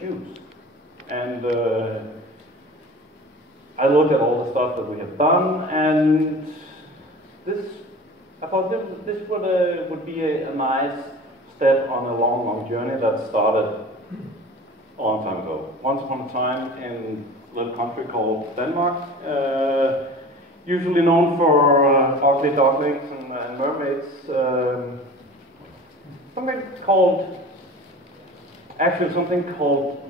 choose. And I looked at all the stuff that we have done, and I thought this would be a nice step on a long, long journey that started a long time ago. Once upon a time in a little country called Denmark, usually known for ugly ducklings and mermaids. Something called,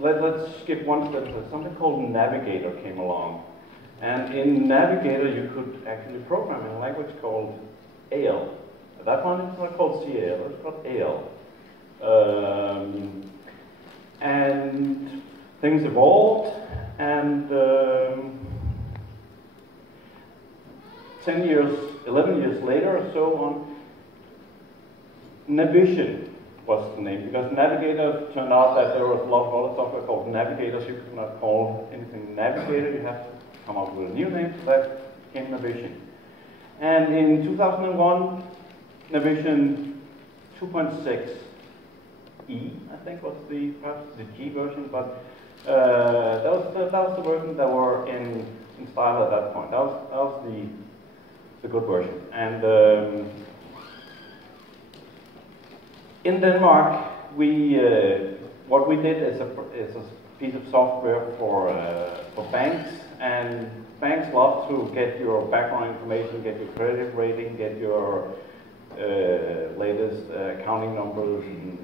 let's skip one step, something called Navigator came along. And in Navigator you could actually program in a language called AL. At that point it's not called CAL, it's called AL. And things evolved, and 11 years later or so on, Navision was the name, because Navigator turned out that there was a lot of other software called Navigator, so you could not call anything Navigator, you have to come up with a new name, so that became Navision. And in 2001, Navision 2.6E, I think was perhaps the G version, but that was the version that were in style at that point. That was the good version. And in Denmark, what we did is a piece of software for banks, and banks love to get your background information, get your credit rating, get your latest accounting numbers and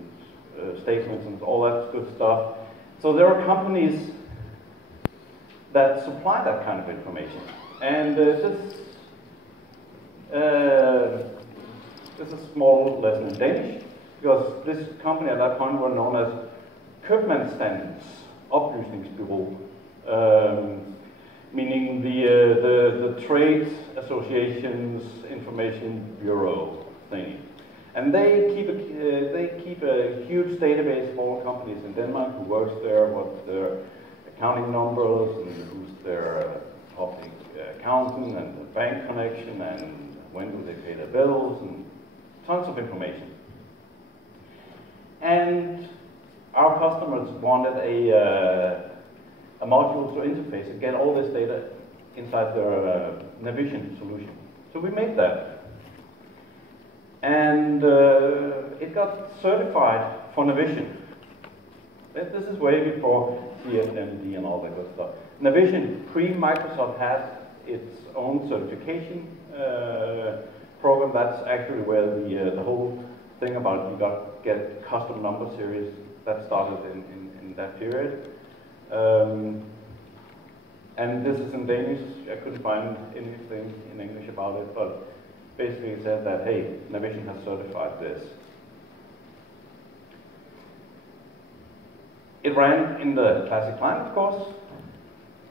statements and all that good stuff. So there are companies that supply that kind of information, and this is a small lesson in Danish, because this company at that point were known as Købmandsstandens Oplysningsbureau, meaning the trade association's information bureau thingy. And they keep a huge database of all companies in Denmark who works there, what's their accounting numbers, and who's their public accountant, and the bank connection, and when do they pay their bills, and tons of information. And our customers wanted a module to interface and get all this data inside their Navision solution. So we made that. And it got certified for Navision. This is way before CSMD and all that good stuff. Navision, pre-Microsoft, had its own certification program. That's actually where the whole thing about get custom number series, that started in that period. And this is in Danish. I couldn't find anything in English about it, but basically it said that, hey, Navision has certified this. It ran in the classic client, of course.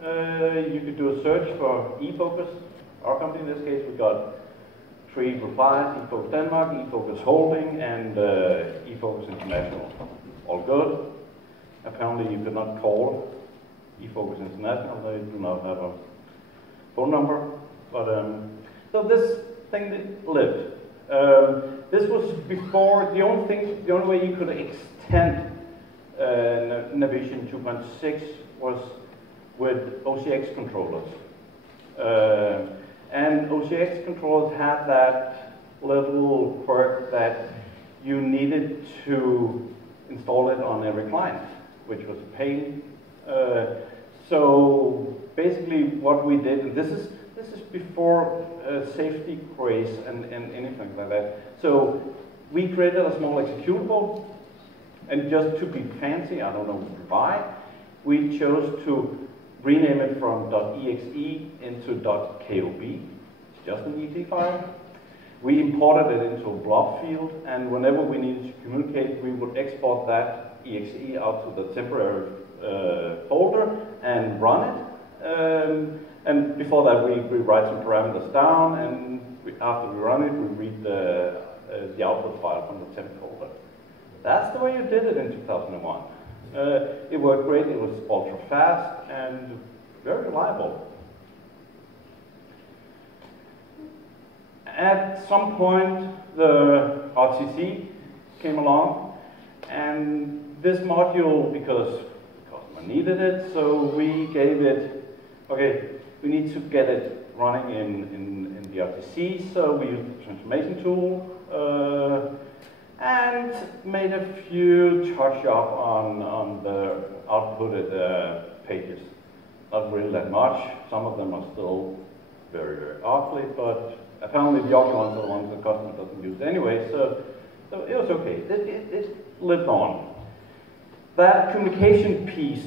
You could do a search for eFocus. Our company, in this case, we got 3 replies: eFocus Denmark, eFocus Holding, and eFocus International. All good. Apparently you could not call eFocus International, they do not have a phone number. But so this thing lived. This was before, the only way you could extend Navision 2.6 was with OCX controllers. And OCX controllers had that little quirk that you needed to install it on every client, which was a pain. So basically what we did, and this is before safety craze and anything like that. So we created a small executable, and just to be fancy, I don't know why, we chose to rename it from .exe into .kob, just an exe file. We imported it into a blob field, and whenever we needed to communicate, we would export that exe out to the temporary folder and run it. And before that, we write some parameters down, and after we run it, we read the output file from the temp folder. That's the way you did it in 2001. It worked great, it was ultra fast and very reliable. At some point, the RTC came along, and this module, because customer needed it, so we gave it, okay, we need to get it running in the RTC, so we used the transformation tool and made a few touch-up on the outputted pages. Not really that much. Some of them are still very, very ugly, but apparently the ugly ones are the ones the customer doesn't use anyway, so it was okay. It lived on. That communication piece,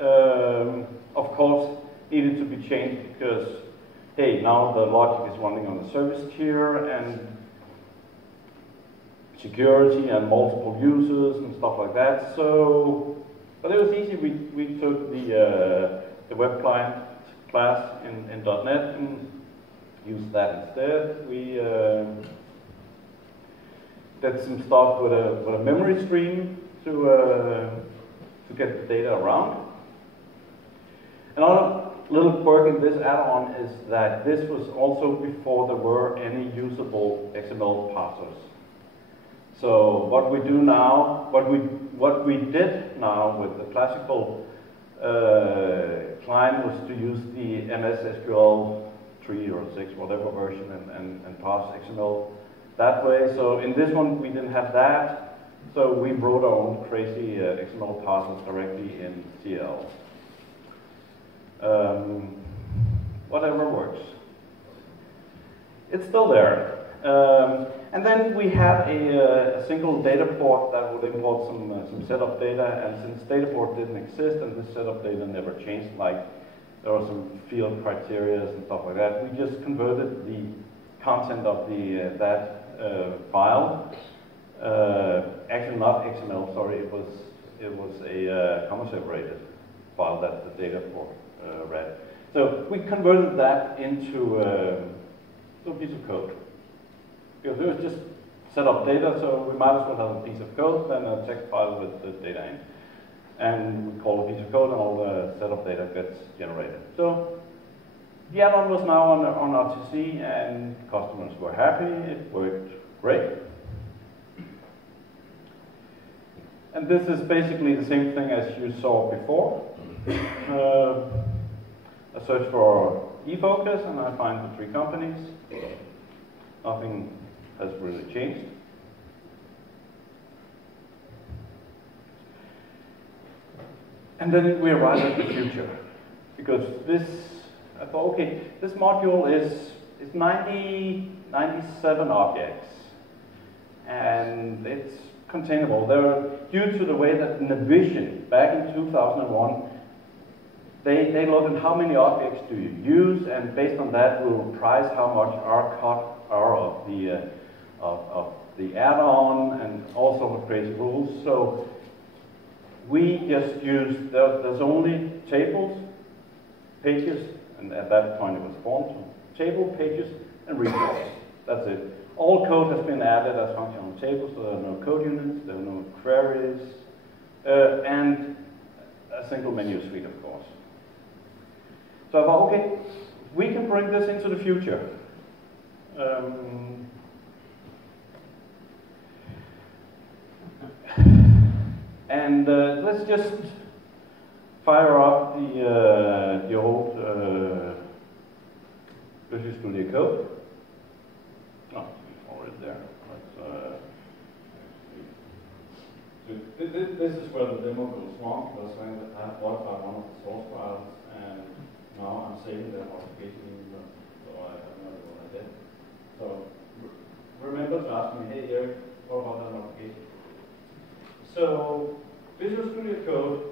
of course, needed to be changed because, hey, now the logic is running on the service tier and security and multiple users and stuff like that. So, but it was easy. We took the web client class in .NET and used that instead. We did some stuff with a memory stream to get the data around. Another little quirk in this add-on is that this was also before there were any usable XML parsers. So what we do now, what we did now with the classical client was to use the MS SQL 3 or 6, whatever version, and parse XML that way. So in this one we didn't have that, so we wrote our own crazy XML parsers directly in CL. Whatever works. It's still there. And then we had a single data port that would import some setup data, and since data port didn't exist and this setup data never changed, like there were some field criteria and stuff like that, we just converted the content of that file. Actually not XML, sorry, it was a comma separated file that the data port read. So we converted that into a piece of code. Because it was just set up data, so we might as well have a piece of code than a text file with the data in. And we call a piece of code and all the setup data gets generated. So the add-on was now on RTC and customers were happy, it worked great. And this is basically the same thing as you saw before. I search for eFocus and I find the 3 companies. Nothing has really changed. And then we arrive at the future. Because this, I thought, okay, this module is 97 objects. And it's containable. Due to the way that Navision, back in 2001, they looked at how many objects do you use, and based on that we'll price how much our cut are of the add-on and all sorts of crazy rules. So we just used, there's only tables, pages, and at that point it was forms, table, pages, and reports. That's it. All code has been added as functional tables, so there are no code units, there are no queries, and a single menu suite, of course. So I thought, okay, we can bring this into the future. And let's just fire up the old Visual Studio Code. Oh, it's already there. So this is where the demo goes wrong, because I have modified one of the source files, and now I'm saving that modification, so I have no idea what I did. So remember to ask me, hey Eric, what about that modification? So Visual Studio Code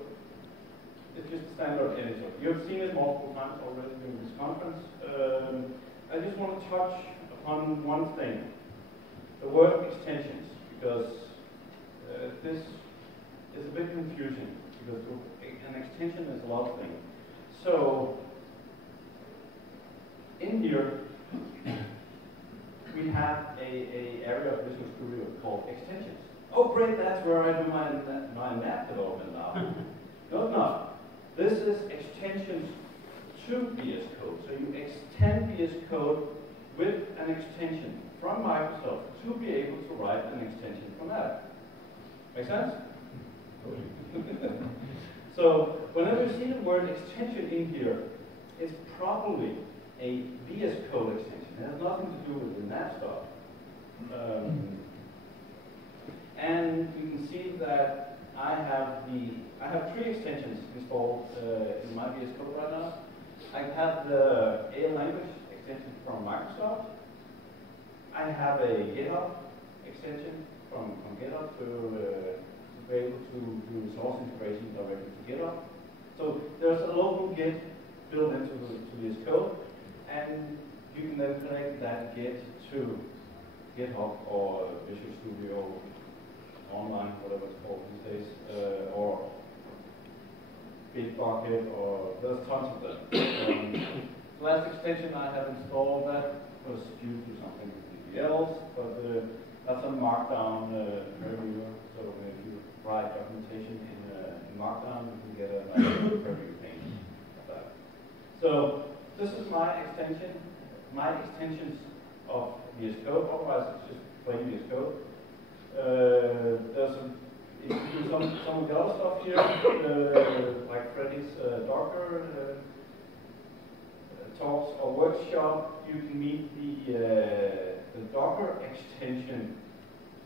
is just a standard editor. You have seen it multiple times already during this conference. I just want to touch upon one thing, the word extensions, because this is a bit confusing, because an extension is a lot of things. So in here, we have a area of Visual Studio called extensions. Oh great, that's where I do my map development now. No, it's not. This is extensions to VS Code. So you extend VS Code with an extension from Microsoft to be able to write an extension from that. Make sense? So whenever you see the word extension in here, it's probably a VS Code extension. It has nothing to do with the nav stuff. And you can see that I have 3 extensions installed in my VS Code right now. I have the AL language extension from Microsoft. I have a GitHub extension from GitHub to be able to do source integration directly to GitHub. So there's a local Git built into this code, and you can then connect that Git to GitHub or Visual Studio Online, whatever it's called these days, or Bitbucket, or there's tons of them. The last extension I have installed that was due to something else, but that's a Markdown preview. So if you write documentation in Markdown, you can get a nice preview pane of that. So this is my extension, my extensions of VS Code. Otherwise, it's just plain VS Code. If you do some of the other stuff here, like Freddy's Docker talks or workshop, you can meet the Docker extension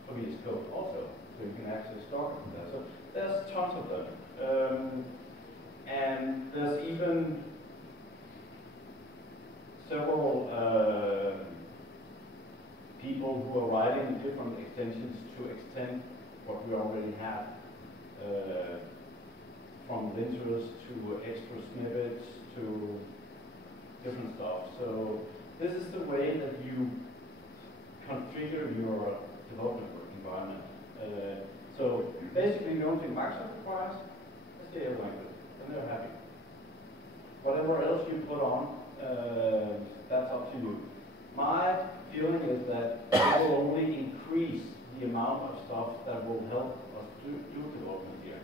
for VS Code also, so you can access Docker from there. So there's tons of them, and there's even several people who are writing different extensions to extend what we already have, from linters to extra snippets to different stuff. So this is the way that you configure your development environment. So basically the only thing Microsoft requires is the AL language, and they're happy. Whatever else you put on, that's up to you. My feeling is that it will only increase the amount of stuff that will help us do development here.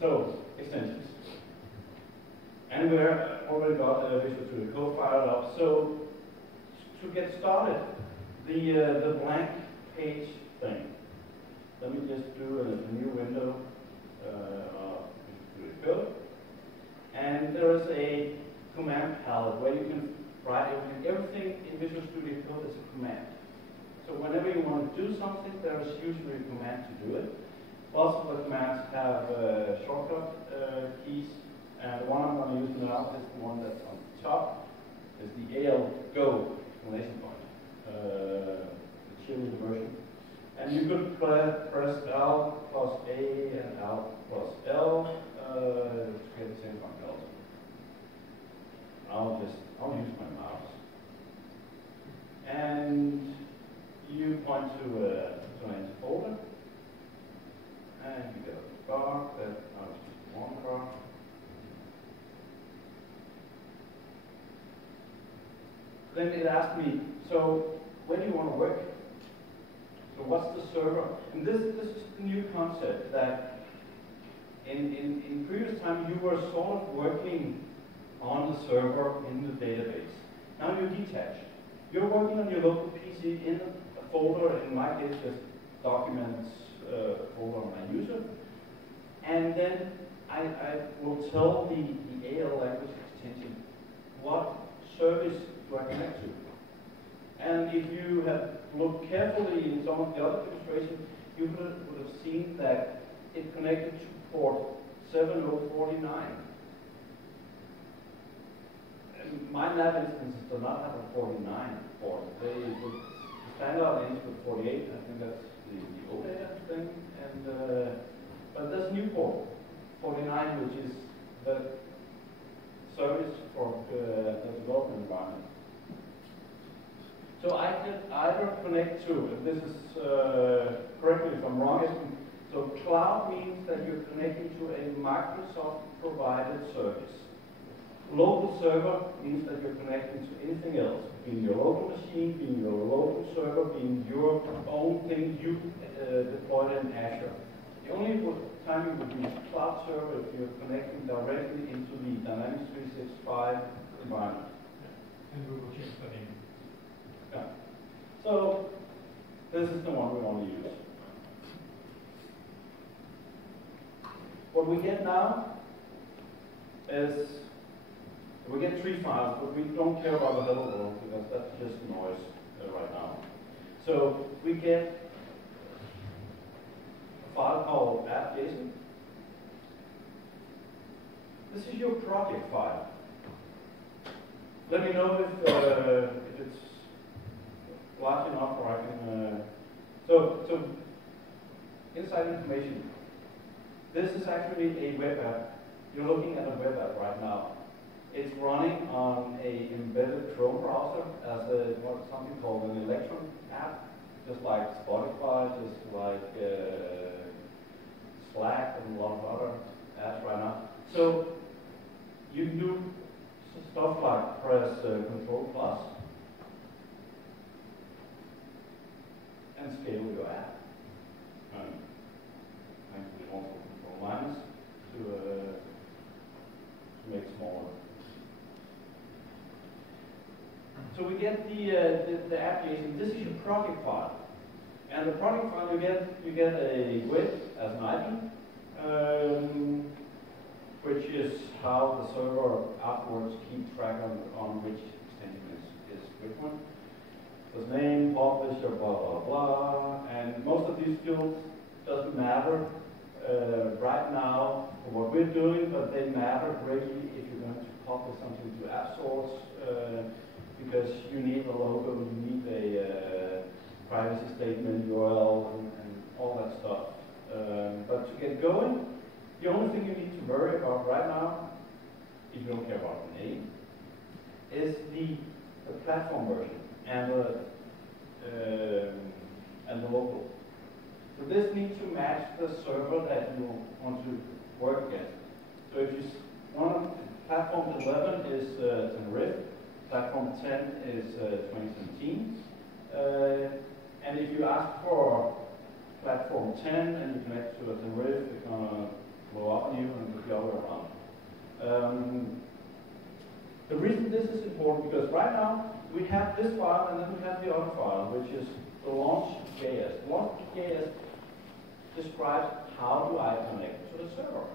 So, extensions. And we've already got Visual Studio Code fired up. So, to get started, the blank page thing. Let me just do a new window of Visual Studio Code. And there is a command palette where you can write everything in Visual Studio Code is a command. So whenever you want to do something, there is usually a command to do it. Lots of the commands have shortcut keys, and the one I'm going to use now is the one that's on the top. Is the AL Go exclamation point, the chili version. And you could press L plus A and L plus L to get the same function also. I'll use my mouse. And you point to an empty folder. And you get a bar that is just one bar. Then it asked me, so where do you want to work? So what's the server? And this is the new concept that in previous time you were sort of working on the server in the database. Now you're detached. You're working on your local PC in a folder, in my case just documents folder on my user. And then I will tell the AL language extension what service do I connect to. And if you have looked carefully in some of the other illustrations, you would have seen that it connected to port 7049. And my nav instances do not have a 49 port. The standard ends with 48. I think that's the OData thing. And but there's a new port, 49, which is the service for the development environment. So I can either connect to, and this is, correct me if I'm wrong, so cloud means that you're connecting to a Microsoft provided service. Local server means that you're connecting to anything else, being your local machine, being your local server, being your own thing you deployed in Azure. The only time you would use cloud server if you're connecting directly into the Dynamics 365 environment. And we will change the name. Yeah. So This is the one we want to use. What we get now is we get 3 files, but we don't care about the hello world because that's just noise right now. So we get a file called app.json. This is your project file. Let me know if it's large enough, or I can. So inside information. This is actually a web app. You're looking at a web app right now. It's running on a embedded Chrome browser as something called an Electron app, just like Spotify, just like Slack, and a lot of other apps right now. So you can do stuff like press Control plus and scale your app. Actually also Control minus to make smaller. So we get the app.json. This is your project file, and the project file you get a width as an ID, which is how the server afterwards keeps track on which extension is which one. There's name, publisher, blah blah blah, and most of these fields doesn't matter right now for what we're doing, but they matter greatly if you're going to publish something to app source. Because you need a logo, you need a privacy statement, URL, and all that stuff. But to get going, the only thing you need to worry about right now, if you don't care about the name, is the platform version and the local. So this needs to match the server that you want to work against. So if you want platform 11 is Tenerife. Platform 10 is 2017. And if you ask for platform 10 and you connect to a Tenerife, it's going to blow up on you and the other way around. The reason this is important, because right now we have this file and then we have the other file, which is the launch.js. Launch.js describes how do I connect to the server.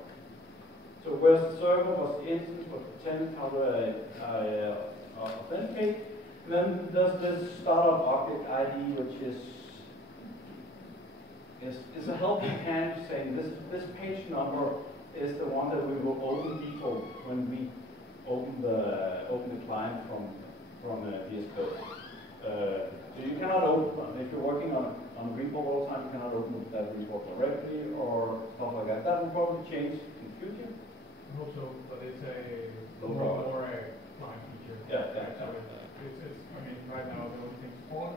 So where's the server, what's the instance, what's the tenant, how do I authenticate. And then there's this startup object ID, which is a helping hand saying this page number is the one that we will open default when we open the client from VS Code. So you cannot open, if you're working on a report all the time, you cannot open that report directly or stuff like that. That will probably change in the future. I hope so, but it's a more a client feature. Yeah, yeah. So it's, I mean, right now the only thing is on.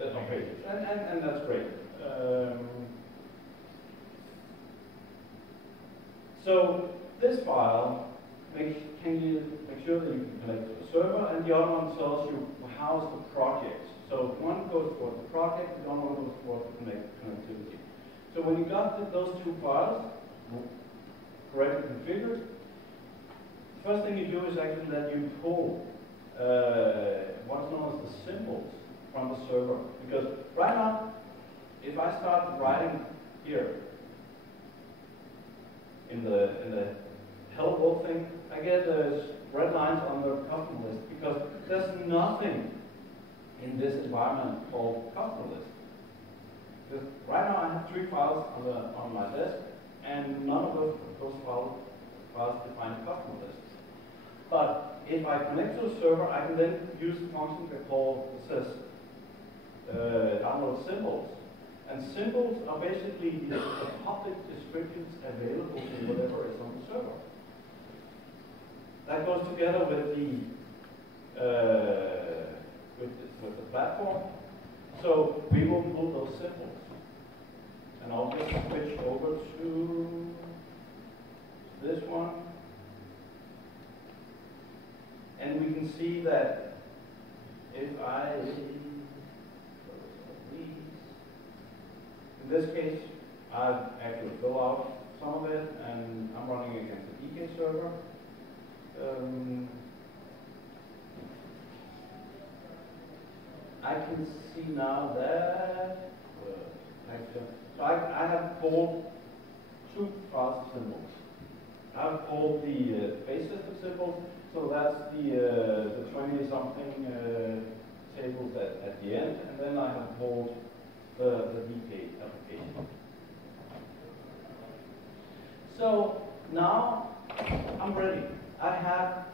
Okay, and that's great. So this file can you make sure that you can connect to the server, and the other one tells you how is the project. So one goes for the project, the other one goes for the connectivity. So when you got those two files correctly configured, the first thing you do is actually that you pull what's known as the symbols from the server. Because right now, if I start writing here in the hello world thing, I get red lines on the customer list because there's nothing in this environment called customer list. Because right now I have 3 files on my desk, and none of those files define a customer list. But if I connect to a server, I can then use the function that says download symbols. And symbols are basically the public descriptions available in whatever is on the server. That goes together with the platform. So we will pull those symbols. And I'll just switch over to this one. And we can see that if I, in this case, I've actually fill out some of it, and I'm running against the DK server. I can see now that so I have pulled two class symbols. I've pulled the base system symbols, so that's the 20-something tables at the end, and then I have pulled the DK application. So now I'm ready. I have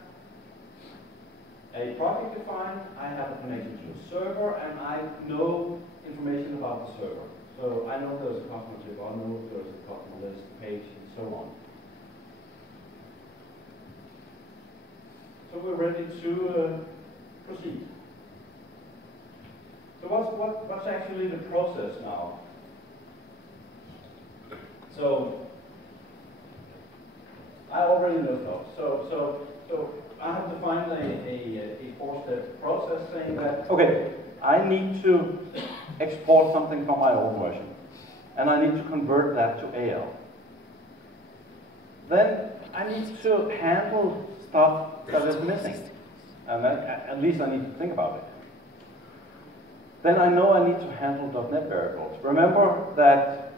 a project defined, I have a connection to a server, and I know information about the server. So I know there's a customer table, I know there's a customer list page, and so on. So we're ready to proceed. So what's actually the process now? So I already know stuff. So I have defined a four-step process saying that, okay, I need to export something from my old version, and I need to convert that to AL. Then I need to handle stuff that is missing, and then at least I need to think about it. Then I know I need to handle .NET variables. Remember that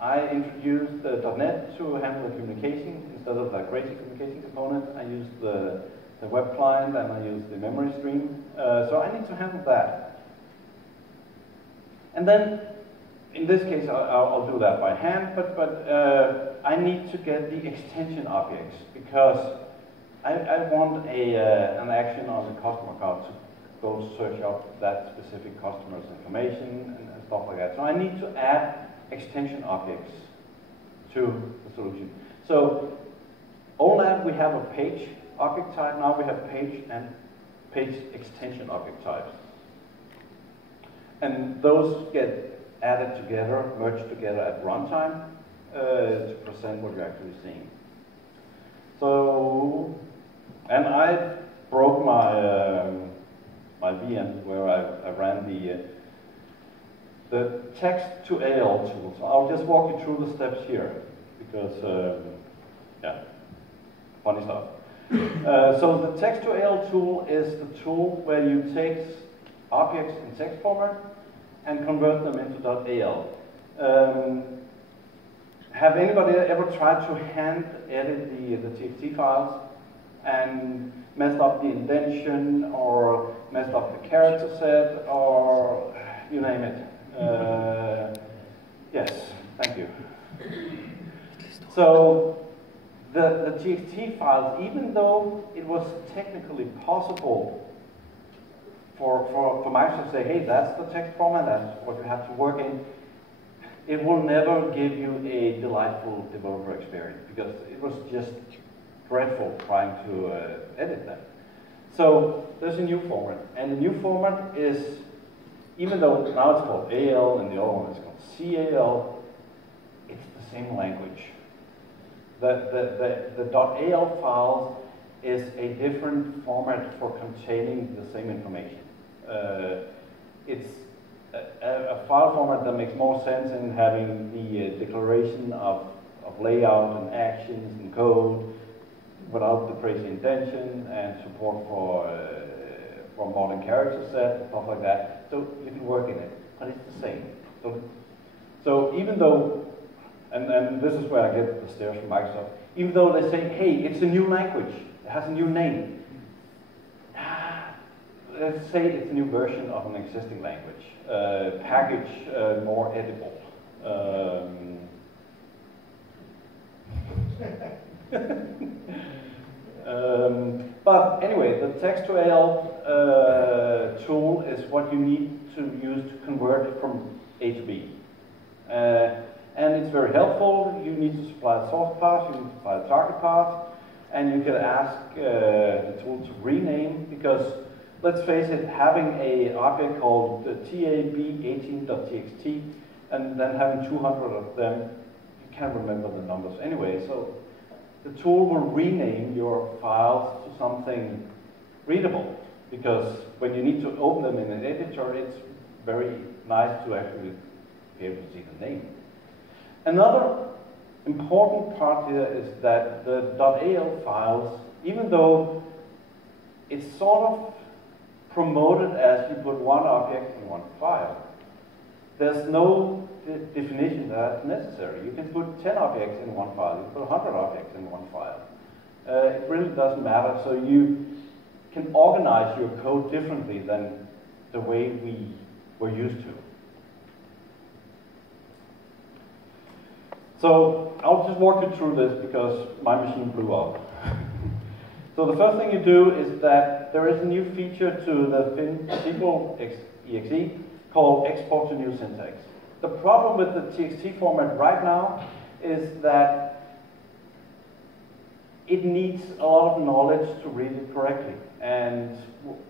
I introduced the .NET to handle the communication instead of the crazy communication component. I used the web client and I used the memory stream. So I need to handle that. And then, in this case, I'll do that by hand, but I need to get the extension objects because I want an action on the customer card to go search up that specific customer's information and stuff like that. So I need to add extension objects to the solution. So OLAP, we have a page object type. Now we have page and page extension object types. And those get added together, merged together at runtime to present what you're actually seeing. So, and I broke my my VM where I ran the text to AL tool. So I'll just walk you through the steps here because, yeah, funny stuff. So the text to AL tool is the tool where you take objects in text format and convert them into .al. Have anybody ever tried to hand edit the TXT files and messed up the indentation or messed up the character set or you name it? Yes, thank you. So the TXT files, even though it was technically possible for Microsoft to say, hey, that's the text format, that's what you have to work in, it will never give you a delightful developer experience because it was just dreadful trying to edit them. So there's a new format, and the new format is, even though now it's called AL and the old one is called CAL, it's the same language. The .al files is a different format for containing the same information. It's a file format that makes more sense in having the declaration of layout and actions and code without the crazy indentation and support for modern character set and stuff like that. So you can work in it, but it's the same. So even though, and this is where I get the stares from Microsoft, even though they say, hey, it's a new language, it has a new name, let's say it's a new version of an existing language, package more edible. But anyway, the text-to-AL tool is what you need to use to convert it from A to B. And it's very helpful. You need to supply a source path, you need to supply a target path, and you can ask the tool to rename, because let's face it, having an object called tab18.txt and then having 200 of them, you can't remember the numbers anyway. So the tool will rename your files to something readable, because when you need to open them in an editor, it's very nice to actually be able to see the name. Another important part here is that the .al files, even though it's sort of promoted as you put one object in one file. There's no definition that's necessary. You can put 10 objects in one file, you can put 100 objects in one file. It really doesn't matter, so you can organize your code differently than the way we were used to. So I'll just walk you through this because my machine blew up. So the first thing you do is that there is a new feature to the SQL.exe called export to new syntax. The problem with the TXT format right now is that it needs a lot of knowledge to read it correctly, and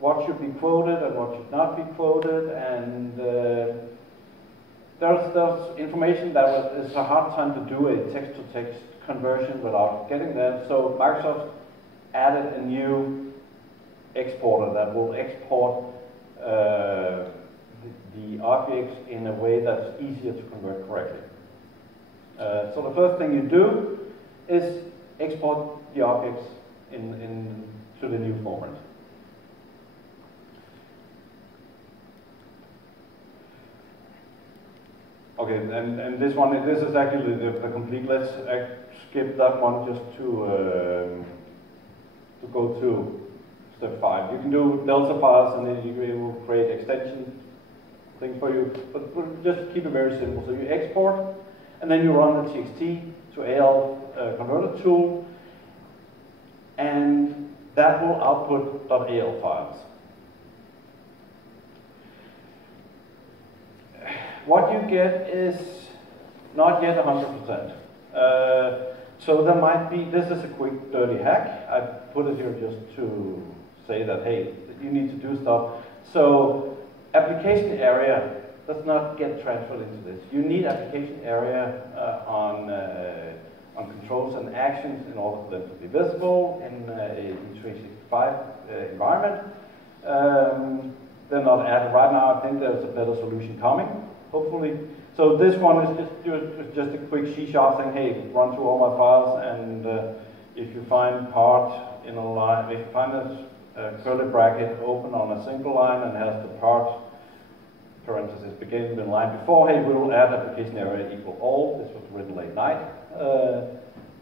what should be quoted and what should not be quoted, and there's information that is a hard time to do a text-to-text conversion without getting there. So Microsoft added a new exporter that will export the objects in a way that's easier to convert correctly. So the first thing you do is export the objects to the new format. Okay, and this is actually the complete. Let's skip that one just to go to step 5. You can do Delta files and then it will create extension things for you, but we'll just keep it very simple. So you export and then you run the TXT to AL converter tool, and that will output .al files. What you get is not yet 100%. So there might be, this is a quick dirty hack. I put it here just to say that, hey, you need to do stuff. So application area does not get transferred into this. You need application area on controls and actions in order for them to be visible in a 365 environment. They're not added right now. I think there's a better solution coming, hopefully. So this one is just a quick C# saying, hey, run through all my files, and if you find part in a line, if you find a curly bracket open on a single line and has the part parenthesis beginning with the line before, hey, we will add application area equal all. This was written late night,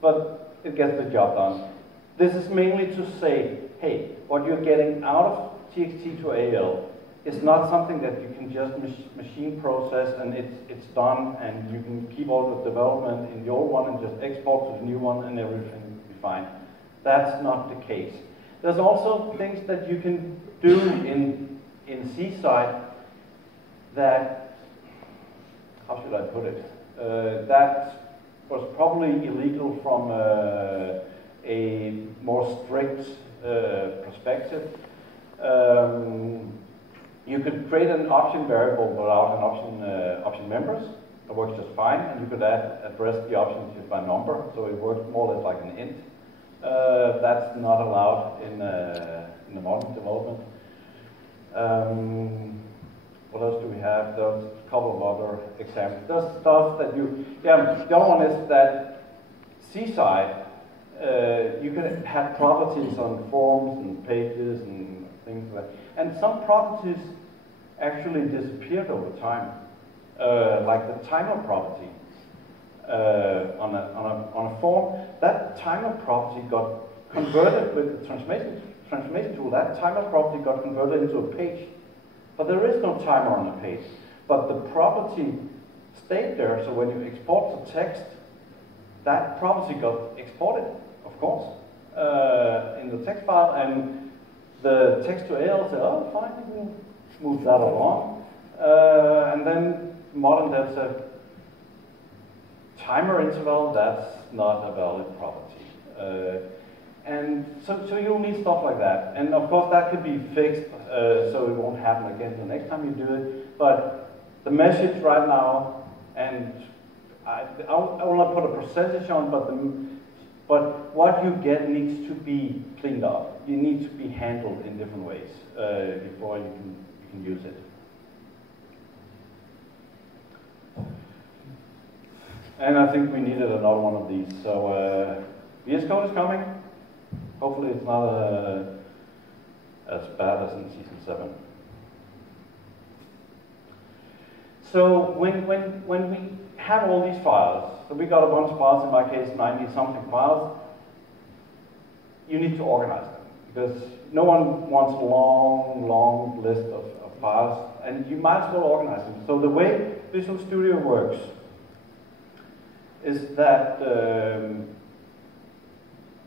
but it gets the job done. This is mainly to say, hey, what you're getting out of TXT to AL is not something that you can just machine process and it's done, and you can keep all the development in the old one and just export to the new one and everything will be fine. That's not the case. There's also things that you can do in C side that, how should I put it, that was probably illegal from a more strict perspective. You could create an option variable without an option members. It works just fine, and you could address the options just by number, so it works more or less like an int. That's not allowed in the modern development. What else do we have? There's a couple of other examples. There's stuff that the other one is that C-side, you can have properties on forms and pages and things like that. And some properties actually disappeared over time, like the timer property on a form. That timer property got converted with the transformation tool. That timer property got converted into a page. But there is no timer on the page. But the property stayed there, so when you export the text, that property got exported, of course, in the text file, and the text to AL said, oh, fine, we can move that along. And then modern dev said, timer interval, that's not a valid property. And so you'll need stuff like that. And of course that could be fixed so it won't happen again the next time you do it. But the message right now, and I will not put a percentage on, but what you get needs to be cleaned up. You need to be handled in different ways before you can use it. And I think we needed another one of these. So VS Code is coming. Hopefully it's not as bad as in season 7. So when we have all these files, so we got a bunch of files, in my case 90-something files, you need to organize them, because no one wants a long list of files, and you might as well organize them. So the way Visual Studio works is that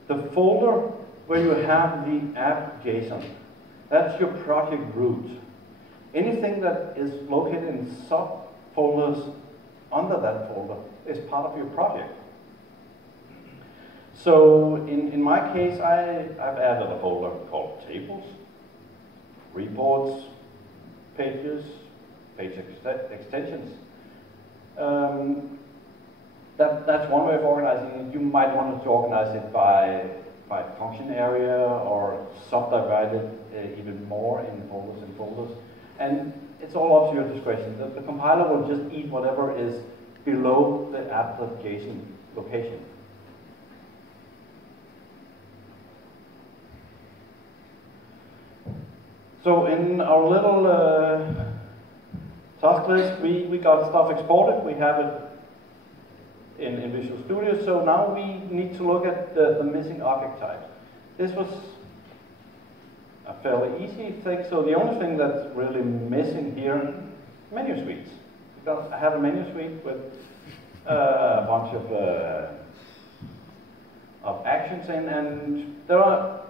the folder where you have the app JSON, that's your project root. Anything that is located in subfolders under that folder is part of your project. So in my case, I've added a folder called tables, reports, pages, page extensions. That's one way of organizing it. You might want to organize it by function area or subdivide it even more in folders and folders. And it's all up to your discretion. The compiler will just eat whatever is below the app.json location. So in our little task list, we got stuff exported. We have it in Visual Studio. So now we need to look at the missing object type. This was a fairly easy thing. So the only thing that's really missing here, menu suites. Because I have a menu suite with a bunch of actions in, and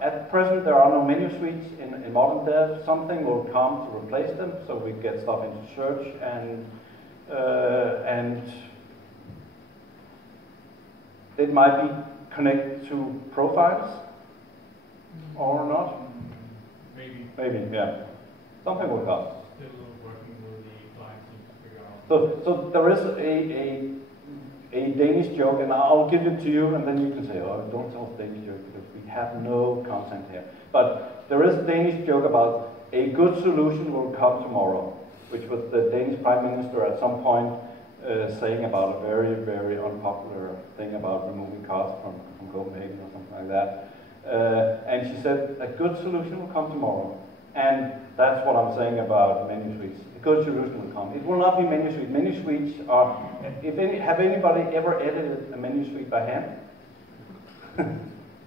at present there are no menu suites in modern dev. Something will come to replace them, so we get stuff into search and it might be connected to profiles or not. Maybe, yeah. Something will come. Still working with the client to figure out. So there is a Danish joke, and I'll give it to you, and then you can say, oh, don't tell us Danish joke, because we have no content here. But there is a Danish joke about a good solution will come tomorrow, which was the Danish Prime Minister at some point saying about a very, very unpopular thing about removing cars from Copenhagen or something like that. And she said, a good solution will come tomorrow. And that's what I'm saying about menu suites. A good solution will come. It will not be menu suite. Menu suites are, have anybody ever edited a menu suite by hand?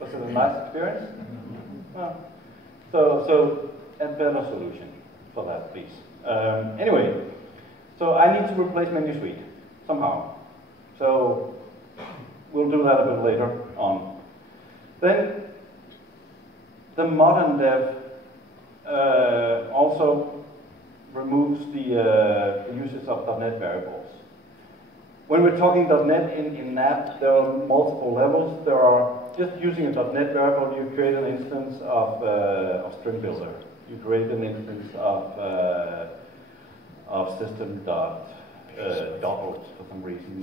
Was it a nice experience? No. So a better solution for that, please. Anyway, so I need to replace menu suite somehow. So we'll do that a bit later on. Then the modern dev also removes the usage of .NET variables. When we're talking .NET in NAP, there are multiple levels. There are, just using a .NET variable, you create an instance of string builder. You create an instance of system.doubled for some reason.